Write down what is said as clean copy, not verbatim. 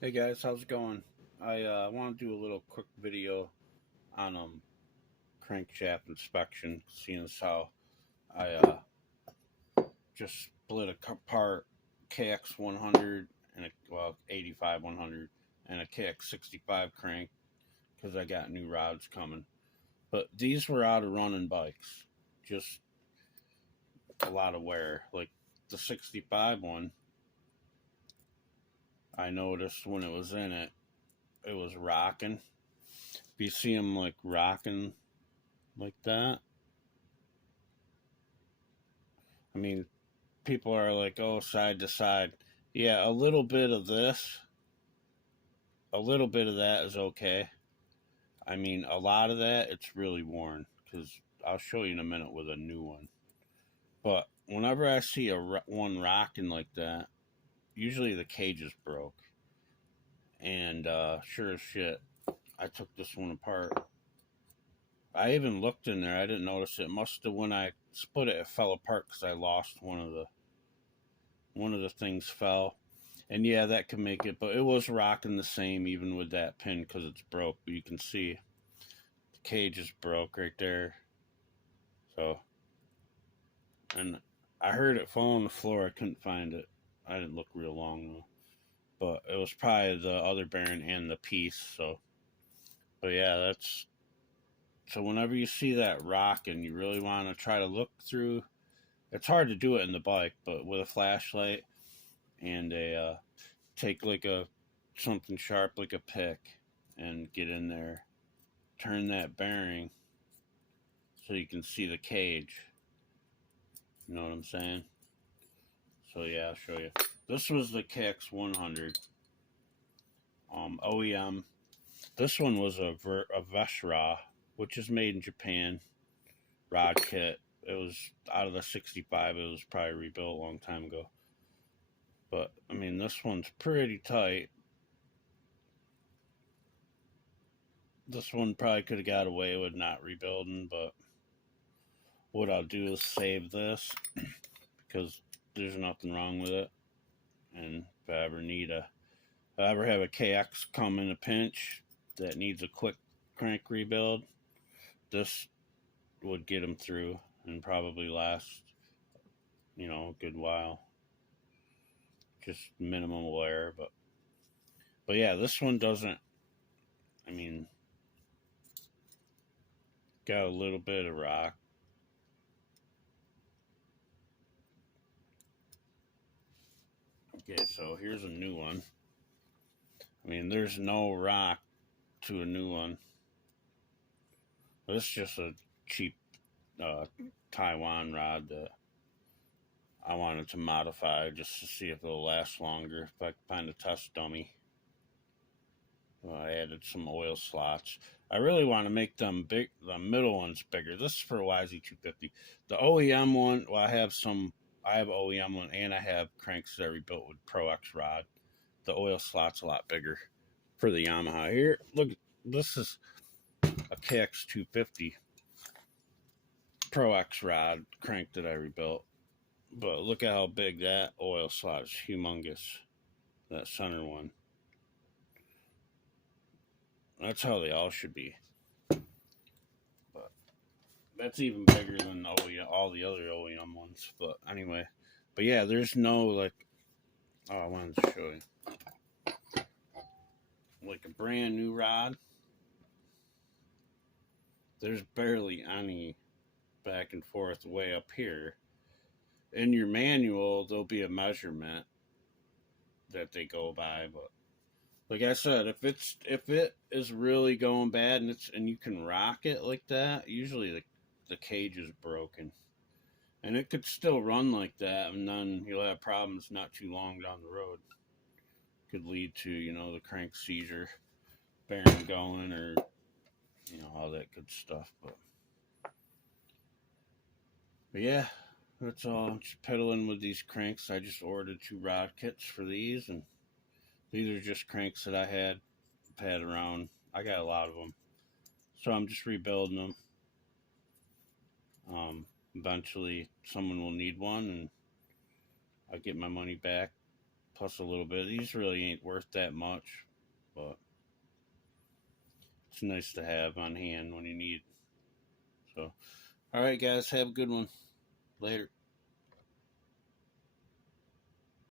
Hey guys, how's it going? I want to do a little quick video on crankshaft inspection, seeing as how I just split apart KX 100 and a 85 100 and a KX 65 crank because I got new rods coming. But these were out of running bikes, just a lot of wear. Like the 65 one, I noticed when it was in it, it was rocking. If you see them like rocking like that, I mean, people are like, oh, side to side. Yeah, a little bit of that is okay. I mean, a lot of that, it's really worn because I'll show you in a minute with a new one. But whenever I see one rocking like that, usually the cage is broke. And sure as shit, I took this one apart. I even looked in there. I didn't notice it. Must have when I split it, it fell apart because I lost one of the things fell. And yeah, that could make it, but it was rocking the same even with that pin because it's broke. But you can see the cage is broke right there. So, and I heard it fall on the floor. I couldn't find it. I didn't look real long though, but it was probably the other bearing and the piece. So, but yeah, that's so. Whenever you see that rocking, you really want to try to look through. It's hard to do it in the bike, but with a flashlight and a take like a something sharp like a pick and get in there, turn that bearing so you can see the cage. You know what I'm saying? So yeah, I'll show you. This was the KX 100 OEM. This one was a Veshra, which is made in Japan rod kit. It was out of the 65. It was probably rebuilt a long time ago. But I mean, this one's pretty tight. This one probably could have got away with not rebuilding, but what I'll do is save this because there's nothing wrong with it. And if I ever have a KX come in a pinch that needs a quick crank rebuild, this would get them through and probably last, a good while. Just minimum wear, but yeah, this one doesn't. I mean, got a little bit of rock. Okay, so here's a new one. I mean, there's no rock to a new one. This is just a cheap uh, Taiwan rod that I wanted to modify just to see if it'll last longer. If I could find a test dummy, I added some oil slots. I really want to make them big. The middle ones bigger. This is for YZ250. The OEM one. Well, I have some. I have OEM one, and I have cranks that I rebuilt with Pro X rod. The oil slot's a lot bigger for the Yamaha. Here, look. This is a KX250 Pro X rod crank that I rebuilt. But look at how big that oil slot is. Humongous. That center one. That's how they all should be. But that's even bigger than all the other OEM ones. But anyway, but yeah, there's no like. Oh, I wanted to show you like a brand new rod. There's barely any back and forth way up here. In your manual, there'll be a measurement that they go by, but like I said, if it is really going bad and you can rock it like that, usually the cage is broken. And it could still run like that, and then you'll have problems not too long down the road. Could lead to, the crank seizure, bearing going, or, all that good stuff. But yeah, that's all. I'm just pedaling with these cranks. I just ordered 2 rod kits for these, and these are just cranks that I had around. I got a lot of them. So I'm just rebuilding them. Eventually, someone will need one, and I'll get my money back plus a little bit. These really ain't worth that much, but it's nice to have on hand when you need. So, all right, guys, have a good one. Later.